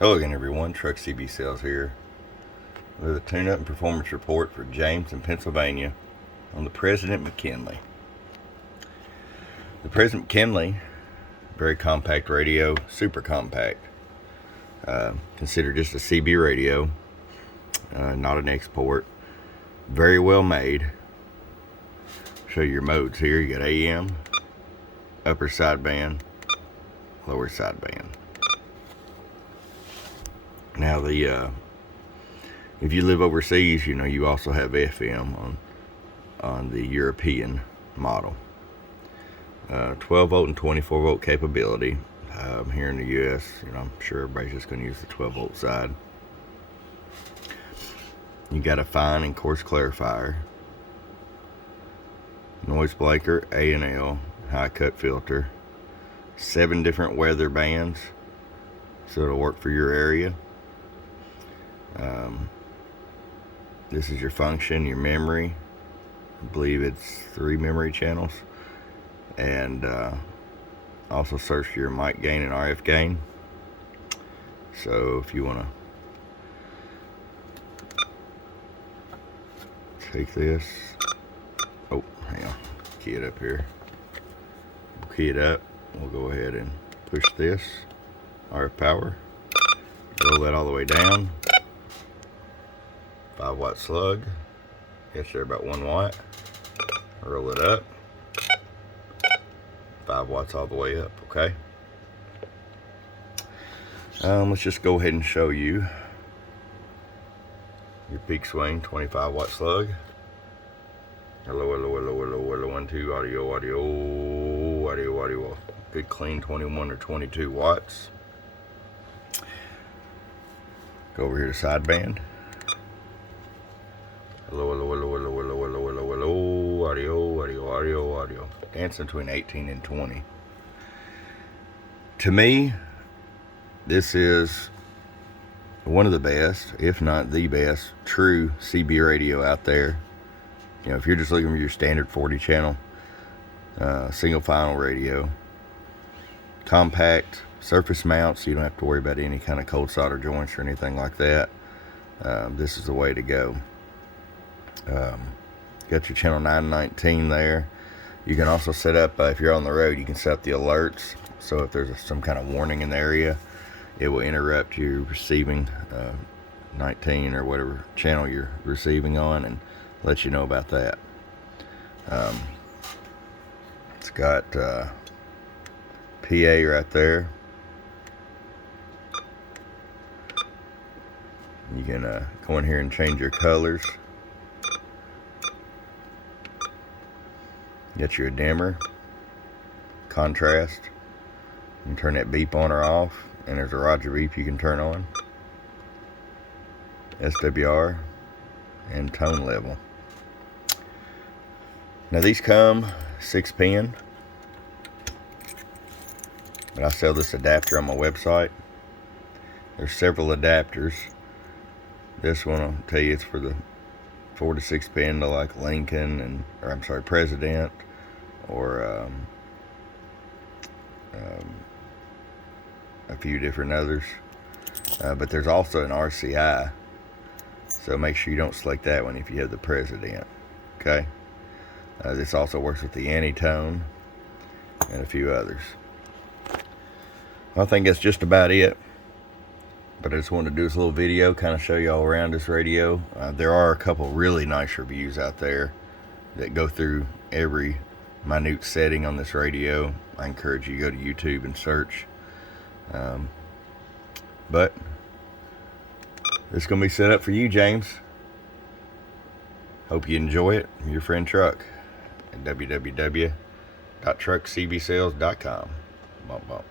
Hello again, everyone. Truck CB Sales here with a tune-up and performance report for James in Pennsylvania on the President McKinley. The President McKinley, very compact radio, super compact. Considered just a CB radio, not an export. Very well made. Show you your modes here. You got AM, upper sideband, lower sideband. Now if you live overseas, you know you also have FM on the European model. 12 volt and 24 volt capability. Here in the US, I'm sure everybody's just going to use the 12 volt side. You got a fine and coarse clarifier, noise blanker, A&L, high cut filter, 7 different weather bands, so it'll work for your area. This is your function, your memory. I believe it's 3 memory channels, and also search for your mic gain and RF gain. So if you want to take this, oh, hang on, key it up here. We'll key it up. We'll go ahead and push this RF power, roll that all the way down. 5 watt slug, gets there about 1 watt. Roll it up, 5 watts all the way up. Okay. Let's just go ahead and show you your peak swing 25 watt slug. Hello, hello, hello, hello, hello. 1, 2, audio, audio, audio, audio. Good clean 21 or 22 watts. Go over here to sideband. Hello, hello, hello, hello, hello, hello, hello, hello, audio, audio, audio, audio. Dancing between 18 and 20. To me, this is one of the best, if not the best, true CB radio out there. If you're just looking for your standard 40 channel, single final radio, compact, surface mount, so you don't have to worry about any kind of cold solder joints or anything like that. This is the way to go. Got your channel 919 there. You can also set up, if you're on the road, you can set up the alerts, so if there's some kind of warning in the area, it will interrupt you receiving 19 or whatever channel you're receiving on and let you know about that. It's got PA right there. You can go in here and change your colors. Get your dimmer, contrast. You can turn that beep on or off, and there's a Roger beep you can turn on. SWR and tone level. Now these come 6-pin, but I sell this adapter on my website. There's several adapters. This one I'll tell you it's for the 4 to 6 pin to like Lincoln President, or a few different others. But there's also an RCI, so make sure you don't select that one if you have the President. Okay. This also works with the Antitone and a few others. I think that's just about it. But I just wanted to do this little video, kind of show you all around this radio. There are a couple really nice reviews out there that go through every minute setting on this radio. I encourage you to go to YouTube and search. But it's going to be set up for you, James. Hope you enjoy it. Your friend Truck at www.truckcbsales.com. Bump, bump.